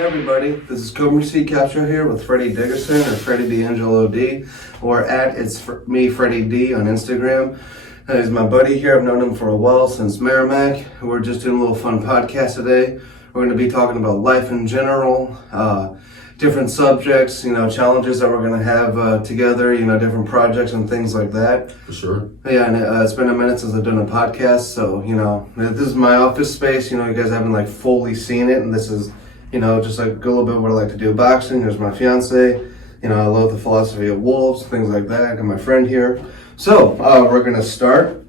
Hey everybody, this is Cobra C Capture here with Freddie Dickerson or Freddie D'Angelo D, or at me Freddie D on Instagram. He's my buddy here. I've known him for a while, since Merrimack. We're just doing a little fun podcast today. We're going to be talking about life in general, different subjects, challenges that we're going to have together, different projects and things like that. For sure. Yeah, and it's been a minute since I've done a podcast, so, this is my office space. You guys haven't fully seen it, and this is just a little bit of what I like to do. Boxing, there's my fiance. I love the philosophy of wolves, things like that. I got my friend here. So, we're going to start.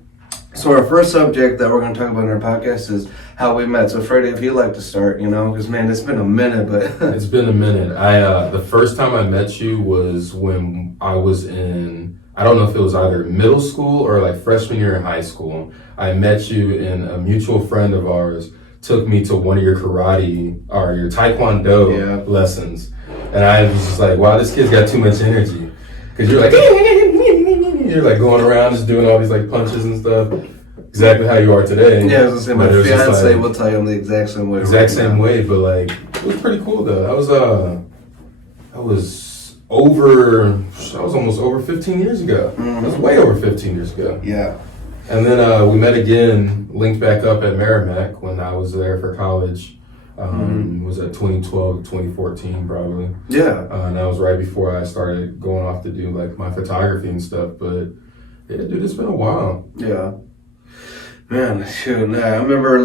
So our first subject that we're going to talk about in our podcast is how we met. So Freddie, if you'd like to start, because man, it's been a minute, but... It's been a minute. The first time I met you was when I was in, I don't know if it was either middle school or freshman year in high school. I met you, and a mutual friend of ours took me to one of your karate or your taekwondo lessons. And I was just like, wow, this kid's got too much energy. Because you're you're going around just doing all these punches and stuff. Exactly how you are today. Yeah, I was going to say, my fiance will tell you I'm the exact same way. Same way, but it was pretty cool though. I was almost over 15 years ago. It was way over 15 years ago. Yeah. And then we met again, linked back up at Merrimack when I was there for college. It was at 2012, 2014 probably. Yeah. And that was right before I started going off to do my photography and stuff. But yeah, dude, it's been a while. Yeah. Man, shoot, I remember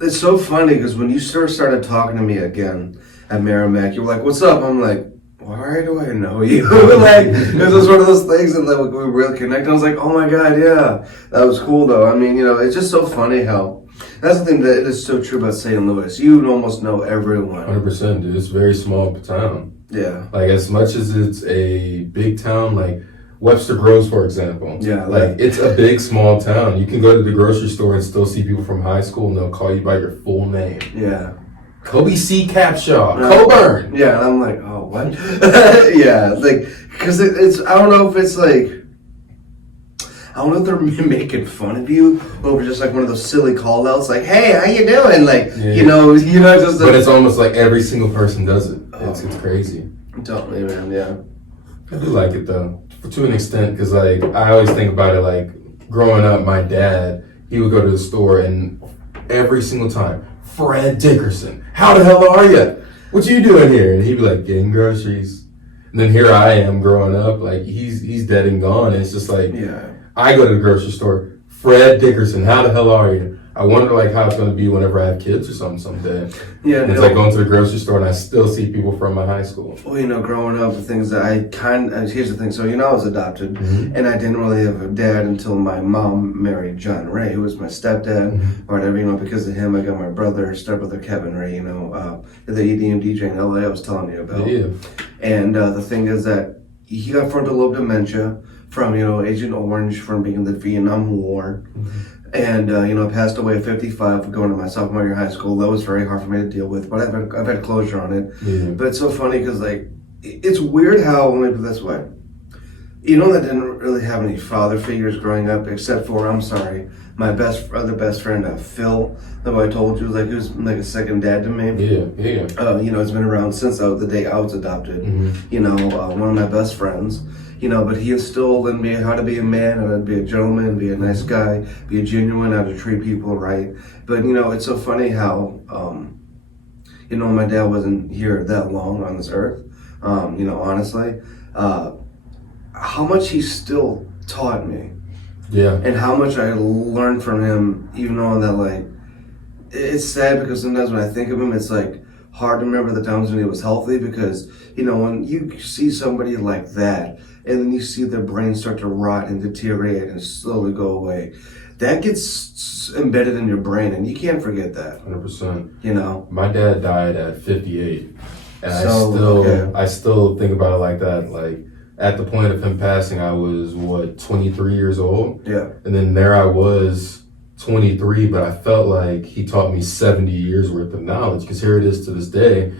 it's so funny because when you started talking to me again at Merrimack, you were like, "What's up?" I'm like, why do I know you? It was one of those things that we really connected. I was like, oh my God, yeah. That was cool though. I mean, it's just so funny how, that's the thing that is so true about St. Louis. You almost know everyone. 100%, dude. It's a very small town. Yeah. As much as it's a big town, Webster Groves, for example. Yeah. It's a big, small town. You can go to the grocery store and still see people from high school and they'll call you by your full name. Yeah. Kobe C. Capshaw. Coburn. Yeah, and I'm like, oh, what? Yeah, because it's, I don't know if it's I don't know if they're making fun of you or just one of those silly call outs, hey, how you doing? Just. But it's almost every single person does it. It's crazy. Totally, man, yeah. I do like it though, to an extent, because I always think about it growing up, my dad, he would go to the store and every single time, Fred Dickerson, how the hell are you? What you doing here? And he'd be getting groceries. And then here I am growing up, he's dead and gone. And it's just yeah. I go to the grocery store, Fred Dickerson, how the hell are you? I wonder how it's going to be whenever I have kids or something someday. Yeah. And it's going to the grocery store and I still see people from my high school. Well, growing up, the things that here's the thing. So, I was adopted and I didn't really have a dad until my mom married John Ray, who was my stepdad or whatever, because of him, I got my stepbrother Kevin Ray, the EDM DJ in LA I was telling you about. Yeah. And the thing is that he got frontal lobe dementia from, Agent Orange, from being in the Vietnam War. And, passed away at 55 going to my sophomore year of high school. That was very hard for me to deal with, but I've had closure on it. Yeah. But it's so funny because, it's weird how, let me put it this way. That didn't really have any father figures growing up, except for, my other best friend, Phil, that I told you, he was a second dad to me. Yeah. It's been around since the day I was adopted. One of my best friends. But he instilled in me how to be a man, how to be a gentleman, be a nice guy, be a genuine, how to treat people right. But, it's so funny how, my dad wasn't here that long on this earth, honestly, how much he still taught me. Yeah. And how much I learned from him, even though that, it's sad because sometimes when I think of him, it's hard to remember the times when he was healthy because, when you see somebody like that, and then you see their brain start to rot and deteriorate and slowly go away, that gets embedded in your brain, and you can't forget that. 100%. My dad died at 58, and I still think about it like that. At the point of him passing, I was 23 years old. Yeah. And then there I was, 23, but I felt like he taught me 70 years worth of knowledge. Because here it is to this day,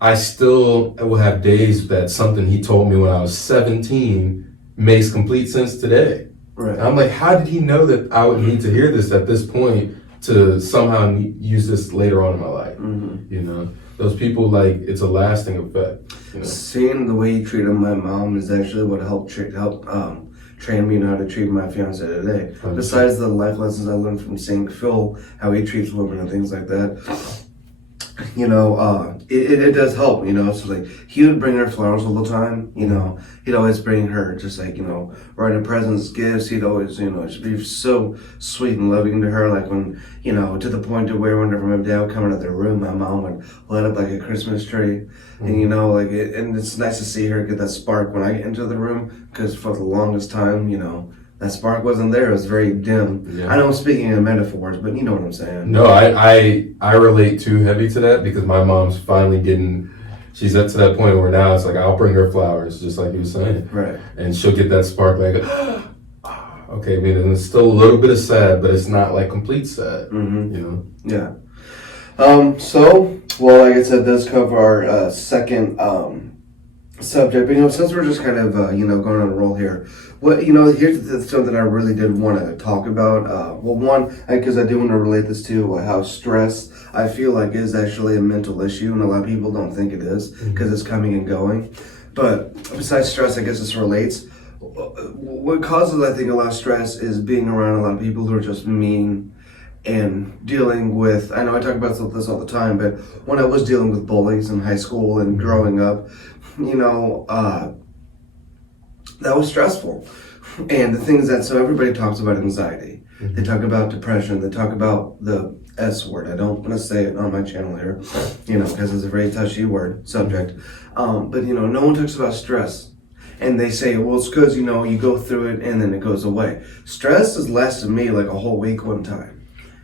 I still will have days that something he told me when I was 17 makes complete sense today. Right. And I'm how did he know that I would need to hear this at this point to somehow use this later on in my life. Mm-hmm. You know, those people, like, it's a lasting effect. You know? Seeing the way you treated my mom is actually what helped train me on how to treat my fiance today. 100%. Besides the life lessons I learned from seeing Phil, how he treats women and things like that. You know, it does help, you know. So like, he would bring her flowers all the time, you know. He'd always bring her just like, you know, writing presents, gifts. He'd always, you know, just be so sweet and loving to her. Like when, you know, to the point to where whenever my dad would come into their room, my mom would light up like a Christmas tree. And you know, like, and it's nice to see her get that spark when I enter the room, because for the longest time, you know, that spark wasn't there. It was very dim. Yeah. I know I'm speaking in metaphors, but you know what I'm saying. No, I relate too heavy to that, because my mom's finally she's up to that point where now it's like, I'll bring her flowers, just like you were saying. Right. And she'll get that spark, like, okay, I mean, and it's still a little bit of sad, but it's not like complete sad, Mm-hmm. you know? Yeah. So, well, like I said, does cover our second subject. But, you know, since we're just kind of, you know, going on a roll here, what, you know, here's something I really did want to talk about. Well, one, because I do want to relate this to how stress, I feel like, is actually a mental issue, and a lot of people don't think it is, because it's coming and going. But besides stress, I guess this relates. What causes, I think, a lot of stress is being around a lot of people who are just mean, and dealing with, I know I talk about this all the time, but when I was dealing with bullies in high school and growing up, you know, that was stressful. And the thing is that, so everybody talks about anxiety. They talk about depression. They talk about the S word. I don't want to say it on my channel here, you know, because it's a very touchy subject. But, you know, no one talks about stress. And they say, well, it's because, you know, you go through it and then it goes away. Stress has lasted me like a whole week one time.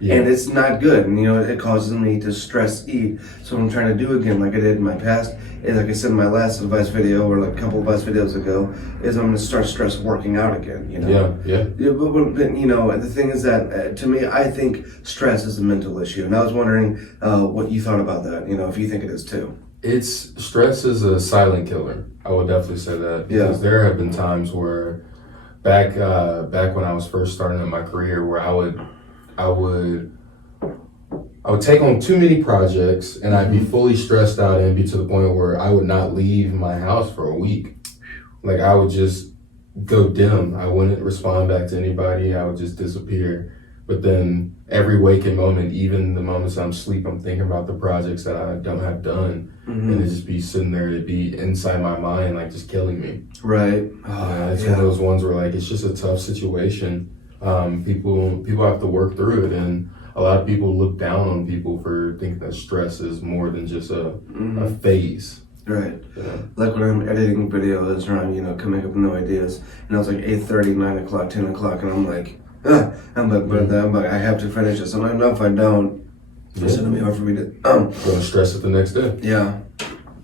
Yeah. And it's not good, and you know, it causes me to stress eat. So what I'm trying to do again, like I did in my past, is like I said in my last advice video, or like a couple of advice videos ago, is I'm going to start stress working out again, you know? Yeah. But you know, the thing is that, to me, I think stress is a mental issue. And I was wondering what you thought about that, you know, if you think it is too. Stress is a silent killer. I would definitely say that. Because there have been times where, back when I was first starting in my career, where I would take on too many projects, and I'd be fully stressed out, and be to the point where I would not leave my house for a week. Like, I would just go dim. I wouldn't respond back to anybody. I would just disappear. But then every waking moment, even the moments I'm asleep, I'm thinking about the projects that I don't have done. And it'd just be sitting there, it'd be inside my mind, like, just killing me. Right. It's one of those ones where, like, it's just a tough situation. People have to work through it, and a lot of people look down on people for thinking that stress is more than just a phase. Right. Yeah. Like when I'm editing videos, or I'm, you know, coming up with no ideas, and it's like 8:30, 9 o'clock, 10 o'clock, and I'm like, I have to finish this. And I know if I don't, it's going to be hard for me to... Gonna stress it the next day. Yeah,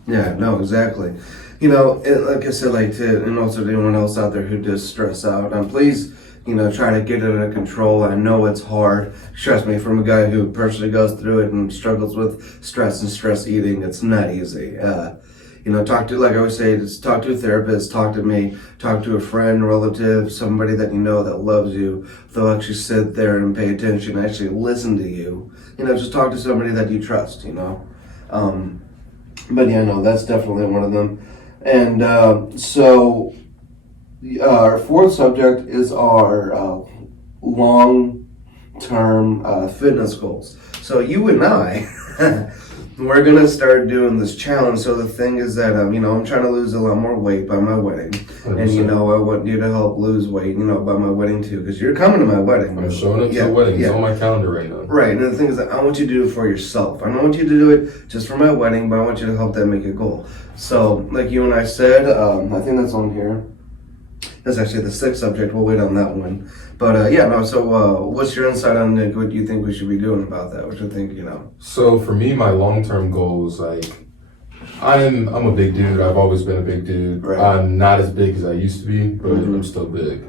no, exactly. You know, like I said, and also to anyone else out there who does stress out, please, you know, try to get it under control. I know it's hard. Trust me, from a guy who personally goes through it and struggles with stress and stress eating, it's not easy. You know, like I always say, just talk to a therapist, talk to me, talk to a friend, relative, somebody that you know that loves you. They'll actually sit there and pay attention, actually listen to you. You know, just talk to somebody that you trust, you know. But yeah, no, that's definitely one of them. And so our fourth subject is our long-term fitness goals. So you and I, we're going to start doing this challenge. So the thing is that, you know, I'm trying to lose a lot more weight by my wedding. 100%. And, you know, I want you to help lose weight, you know, by my wedding too, because you're coming to my wedding. I'm showing up to the wedding. It's on my calendar right now. Right. And the thing is that I want you to do it for yourself. I don't want you to do it just for my wedding, but I want you to help that make a goal. So, like you and I said, I think that's on here. That's actually the sixth subject. We'll wait on that one. But so what's your insight on what you think we should be doing about that? What you think, you know? So for me, my long-term goals, like, I'm a big dude. I've always been a big dude. Right. I'm not as big as I used to be, but I'm still big.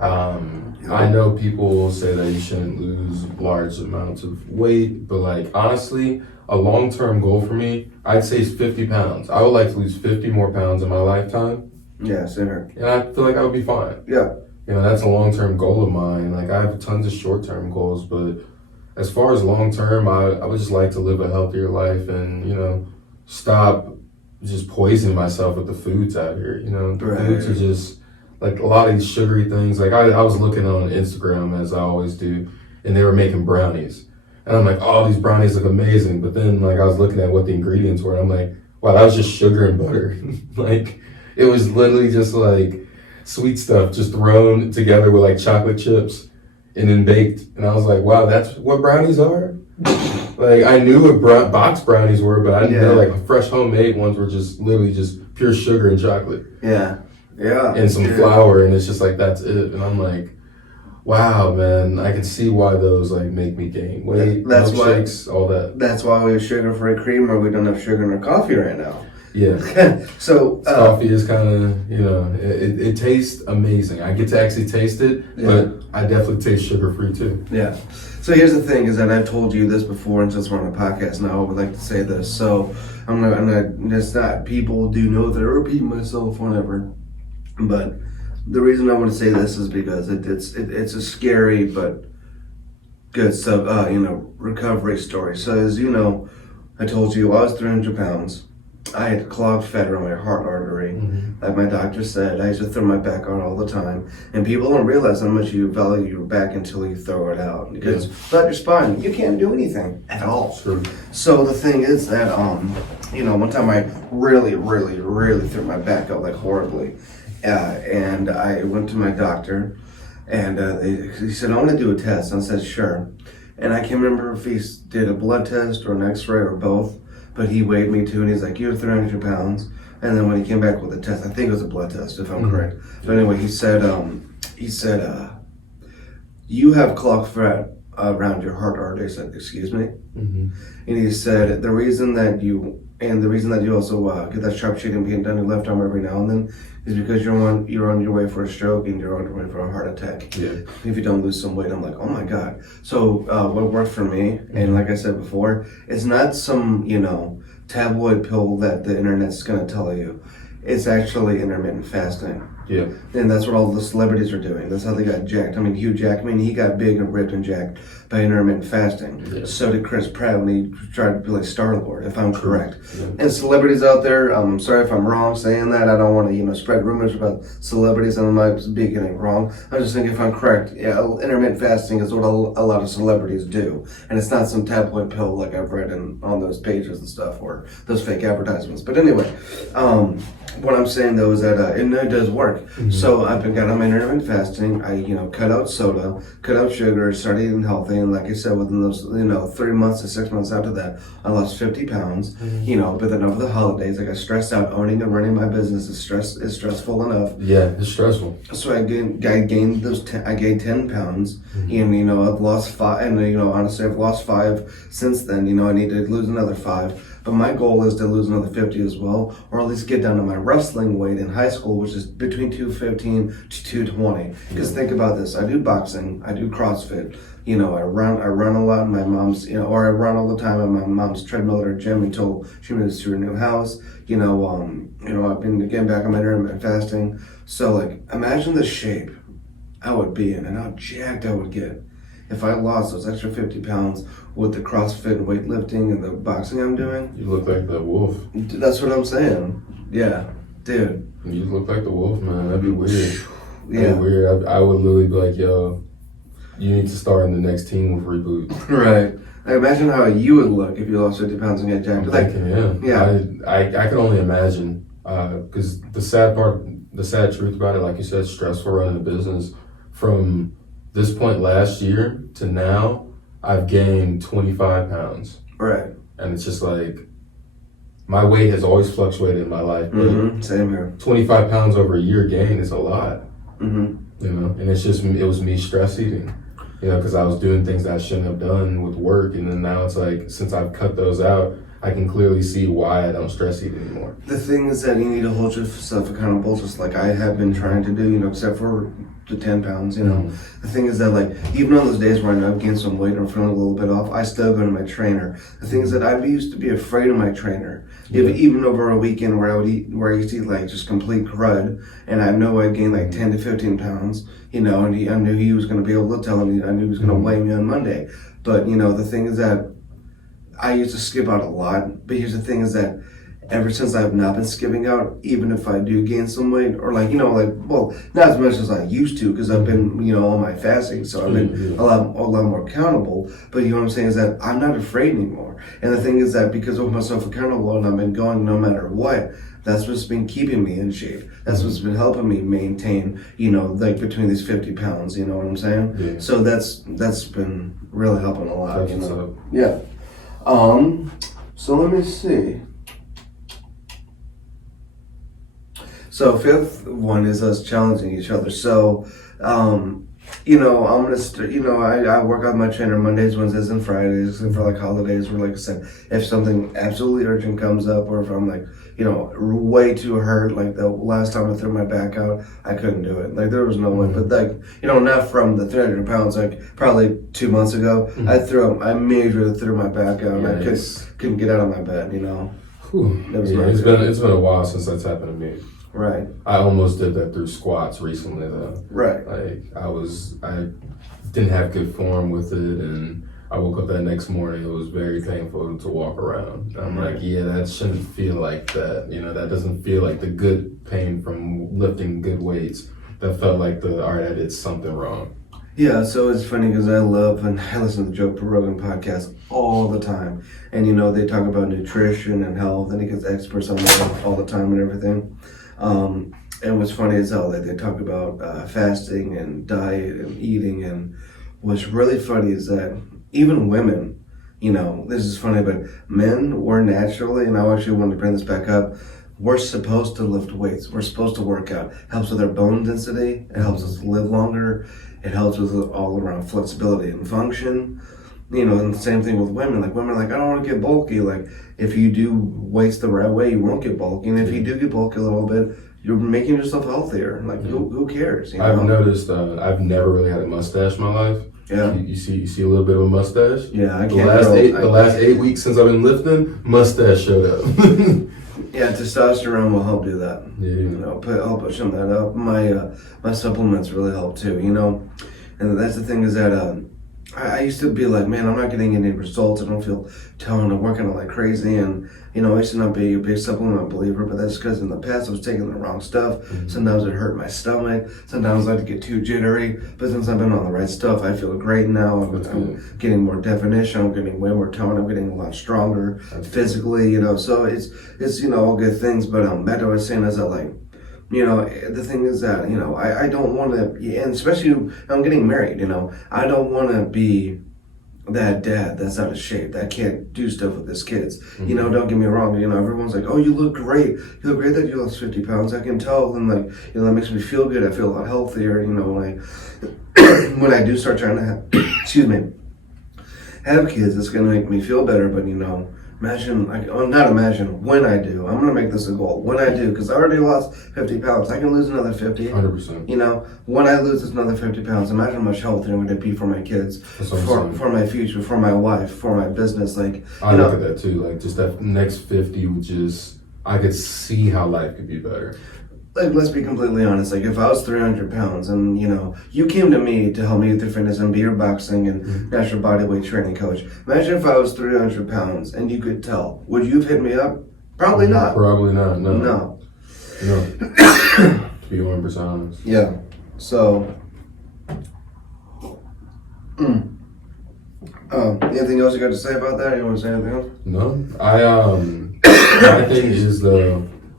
I know people say that you shouldn't lose large amounts of weight, but like, honestly, a long-term goal for me, I'd say is 50 pounds. I would like to lose 50 more pounds in my lifetime. Yeah, same here. And I feel like I would be fine. Yeah. You know, that's a long-term goal of mine. Like, I have tons of short-term goals, but as far as long term, I would just like to live a healthier life and, stop just poisoning myself with the foods out here. The Right. foods are just like a lot of these sugary things. Like I was looking on Instagram as I always do, and they were making brownies. And I'm like, oh, these brownies look amazing. But then like I was looking at what the ingredients were, and I'm like, wow, that was just sugar and butter. Like it was literally just like sweet stuff just thrown together with like chocolate chips and then baked. And I was like, wow, that's what brownies are? Like I knew what box brownies were, but I didn't know like fresh homemade ones were just literally just pure sugar and chocolate. Yeah. Yeah. And some flour, and it's just like that's it. And I'm like, wow, man, I can see why those like make me gain weight. That's milkshakes, all that. That's why we have sugar-free cream, or we don't have sugar in our coffee right now. Yeah. So coffee is kind of, it tastes amazing. I get to actually taste it, but I definitely taste sugar-free too. Yeah. So here's the thing: is that I've told you this before, and since we're on a podcast now, I would like to say this. So I'm not. It's not. People do know that I repeat myself whenever, but the reason I want to say this is because it's a scary but good recovery story. So as you know, I told you I was 300 pounds. I had clogged fat around my heart artery. Mm-hmm. Like my doctor said, I used to throw my back out all the time. And people don't realize how much you value your back until you throw it out. Because without your spine, you can't do anything at all. True. So the thing is that, one time I really, really, really threw my back out like horribly. And I went to my doctor, and he said, I want to do a test. And I said, sure. And I can't remember if he did a blood test or an x-ray or both. But he weighed me too, and he's like, you're 300 pounds. And then when he came back with a test, I think it was a blood test, if I'm correct. But anyway, he said, you have clogged fat around your heart artery. I said, excuse me? Mm-hmm. And he said, the reason that you also get that sharp shooting being done in your left arm every now and then is because you're on your way for a stroke and you're on your way for a heart attack. Yeah. If you don't lose some weight. I'm like, oh my God. So what worked for me, and like I said before, it's not some, tabloid pill that the internet's going to tell you. It's actually intermittent fasting. Yeah. And that's what all the celebrities are doing. That's how they got jacked. I mean, Hugh Jackman, he got big and ripped and jacked by intermittent fasting. Yeah. So did Chris Pratt when he tried to be like Star-Lord, if I'm correct. Yeah. And celebrities out there, I'm sorry if I'm wrong saying that. I don't want to, spread rumors about celebrities and I might be getting it wrong. I'm just thinking if I'm correct, intermittent fasting is what a lot of celebrities do. And it's not some tabloid pill like I've read on those pages and stuff or those fake advertisements. But anyway, what I'm saying though is that it does work. Mm-hmm. So I've got on my intermittent fasting. I cut out soda, cut out sugar, started eating healthy, and like I said, within those 3 months to 6 months after that, I lost 50 pounds. Mm-hmm. But then over the holidays, I got stressed out. Owning and running my business is stressful enough. Yeah, it's stressful. So I gained 10 pounds, mm-hmm. and I've lost 5, and honestly I've lost 5 since then. I need to lose another 5. But my goal is to lose another 50 as well, or at least get down to my wrestling weight in high school, which is between 215 to 220. Because think about this: I do boxing, I do CrossFit. I run a lot. My mom's, or I run all the time at my mom's treadmill at her gym until she moves to her new house. I've been getting back on my intermittent fasting. So like, imagine the shape I would be in and how jacked I would get if I lost those extra 50 pounds with the CrossFit and weightlifting and the boxing I'm doing. You look like the wolf. That's what I'm saying. Yeah, dude. You look like the wolf, man. That'd be weird. Yeah. That'd be weird. I would literally be like, yo, you need to start in the next Teen Wolf reboot. Right. Like, imagine how you would look if you lost 50 pounds and get jacked. I can only imagine. Because the sad truth about it, like you said, stressful running a business. From this point last year to now, I've gained 25 pounds. Right. And it's just like, my weight has always fluctuated in my life. Mm-hmm. Same here. 25 pounds over a year gain is a lot. Mm-hmm. And it was me stress eating. Because I was doing things that I shouldn't have done with work. And then now it's like, since I've cut those out, I can clearly see why I don't stress eat anymore. The thing is that you need to hold yourself accountable, just like I have been trying to do, except for the 10 pounds, Mm-hmm. The thing is that, like, even on those days where I know I've gained some weight or I'm feeling a little bit off, I still go to my trainer. The thing is that I used to be afraid of my trainer. Yeah. Even over a weekend where I used to eat, like, just complete crud, and I know I gained, like, 10 to 15 pounds, and I knew he was going to be able to tell me, I knew he was going to weigh me on Monday. But, you know, the thing is that I used to skip out a lot. But here's the thing is that ever since I've not been skipping out, even if I do gain some weight, or like, you know, like, well, not as much as I used to, because I've been, you know, on my fasting, so I've been a lot more accountable. But you know what I'm saying is that I'm not afraid anymore. And the thing is that because of myself accountable and I've been going no matter what, that's what's been keeping me in shape. That's what's been helping me maintain, you know, like between these 50 pounds, you know what I'm saying? Yeah. So that's been really helping a lot, That's you what's know? up. Yeah. So let me see. So fifth one is us challenging each other. So, you know, I'm gonna you know, I work out with my trainer Mondays, Wednesdays, and Fridays, and for like holidays, where like I said, if something absolutely urgent comes up, or if I'm like, you know, way too hurt, like the last time I threw my back out, I couldn't do it. Like there was no way. But like, you know, not from the 300 pounds. Like probably 2 months ago, I majorly threw my back out, and I couldn't get out of my bed. You know. Whew. Yeah, it's been a while since that's happened to me. Right. I almost did that through squats recently though. Right. Like I didn't have good form with it, and I woke up that next morning. It was very painful to walk around. I'm like, yeah, that shouldn't feel like that. You know, that doesn't feel like the good pain from lifting good weights. That felt like all right, I did something wrong. Yeah, so it's funny because I love and I listen to the Joe Rogan podcast all the time. And, you know, they talk about nutrition and health, and he gets experts on that all the time and everything. And what's funny is how they talk about fasting and diet and eating. And what's really funny is that even women, you know, this is funny, but men were naturally, and I actually wanted to bring this back up, we're supposed to lift weights. We're supposed to work out. It helps with our bone density. It helps us live longer. It helps with all around flexibility and function. You know, and the same thing with women. Like women are like, I don't want to get bulky. Like if you do weights the right way, you won't get bulky. And if you do get bulky a little bit, you're making yourself healthier. Like who cares? You know? I've noticed I've never really had a mustache in my life. Yeah. You see a little bit of a mustache? Yeah, I the can't. The last 8 weeks since I've been lifting, mustache showed up. Yeah, testosterone will help do that. Yeah. You know, help pushing that up. My supplements really help too, you know? And that's the thing is that I used to be like, man, I'm not getting any results. I don't feel toned. I'm working out like crazy. And, you know, I used to not be a big supplement believer, but that's because in the past I was taking the wrong stuff. Sometimes it hurt my stomach. Sometimes I like to get too jittery. But since I've been on the right stuff, I feel great now. I'm getting more definition. I'm getting way more tone. I'm getting a lot stronger physically, you know. So it's you know, all good things. But back to what I was saying is that, like, you know, the thing is that, you know, I don't want to, and especially I'm getting married, you know, I don't want to be that dad that's out of shape, that can't do stuff with his kids. You know, don't get me wrong, you know, everyone's like, oh, you look great. You look great that you lost 50 pounds. I can tell. And like, you know, that makes me feel good. I feel a lot healthier, you know, when I do start trying to have, have kids, it's going to make me feel better. But, you know, imagine, like, oh, not imagine, when I do. I'm going to make this a goal. When I do, because I already lost 50 pounds. I can lose another 50. 100%. You know, when I lose another 50 pounds, imagine how much healthier I'm going to be for my kids, for my future, for my wife, for my business. Like, I look at that too. Like, just that next 50 would just, I could see how life could be better. Like, let's be completely honest. Like, if I was 300 pounds and, you know, you came to me to help me with your fitness and be your boxing and natural bodyweight training coach. Imagine if I was 300 pounds and you could tell. Would you have hit me up? Probably not. Probably not. No. No. To be 100% honest. Yeah. So, anything else you got to say about that? You want to say anything else? No. My thing is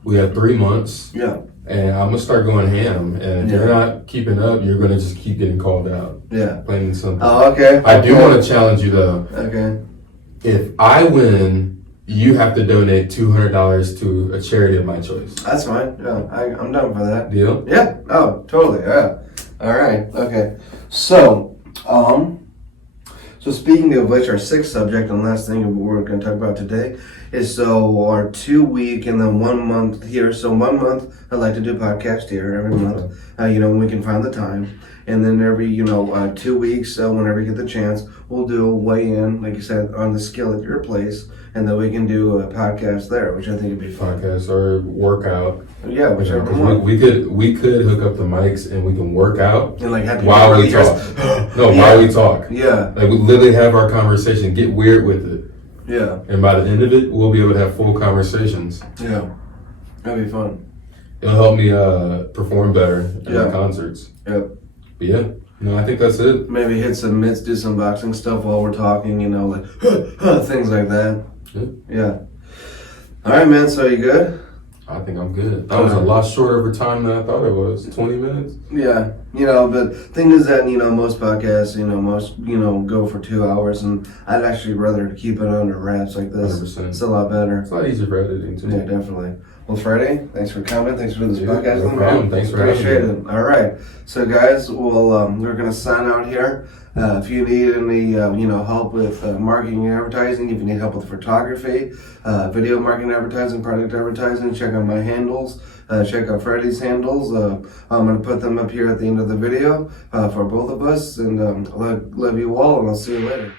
we have 3 months. Yeah. And I'm gonna start going ham, and if you're not keeping up, you're gonna just keep getting called out. Yeah. Plain and simple. Oh, okay. I do want to challenge you though. Okay. If I win, you have to donate $200 to a charity of my choice. That's fine. Yeah, I'm down for that. Deal? Yeah. Oh, totally. Yeah. All right. Okay. So, so speaking of which, our sixth subject and last thing we're going to talk about today is so our 2 week and then 1 month here. So 1 month, I like to do a podcast here every month, you know, when we can find the time. And then every, 2 weeks, whenever you get the chance, we'll do a weigh-in, like you said, on the scale at your place and then we can do a podcast there, which I think would be fun. Podcast or workout. Yeah, whichever 'Cause one. we could hook up the mics and we can work out And like have while we people talk. No, while we talk. Yeah, Like we literally have our conversation, get weird with it. yeah, And by the end of it, we'll be able to have full conversations. yeah. That'd be fun. It'll help me perform better in Yeah. the concerts. Yep. But yeah, no, I think that's it. Maybe hit some mitts, do some boxing stuff while we're talking, you know, like things like that. Yeah. Yeah. All right, man. So you good? I think I'm good. That was a lot shorter of a time than I thought it was. 20 minutes? Yeah. You know, but thing is that, you know, most podcasts, go for 2 hours, and I'd actually rather keep it under wraps like this. 100%. It's a lot better. It's a lot easier for editing too. Yeah, definitely. Well, Freddie, thanks for coming. Thanks for this Yeah, podcast. no problem. Thanks for having Appreciate me. it. All right. So, guys, we're going to sign out here. If you need any, help with marketing and advertising, if you need help with photography, video marketing, advertising, product advertising, check out my handles. Check out Freddie's handles. I'm going to put them up here at the end of the video for both of us. And love you all, and I'll see you later.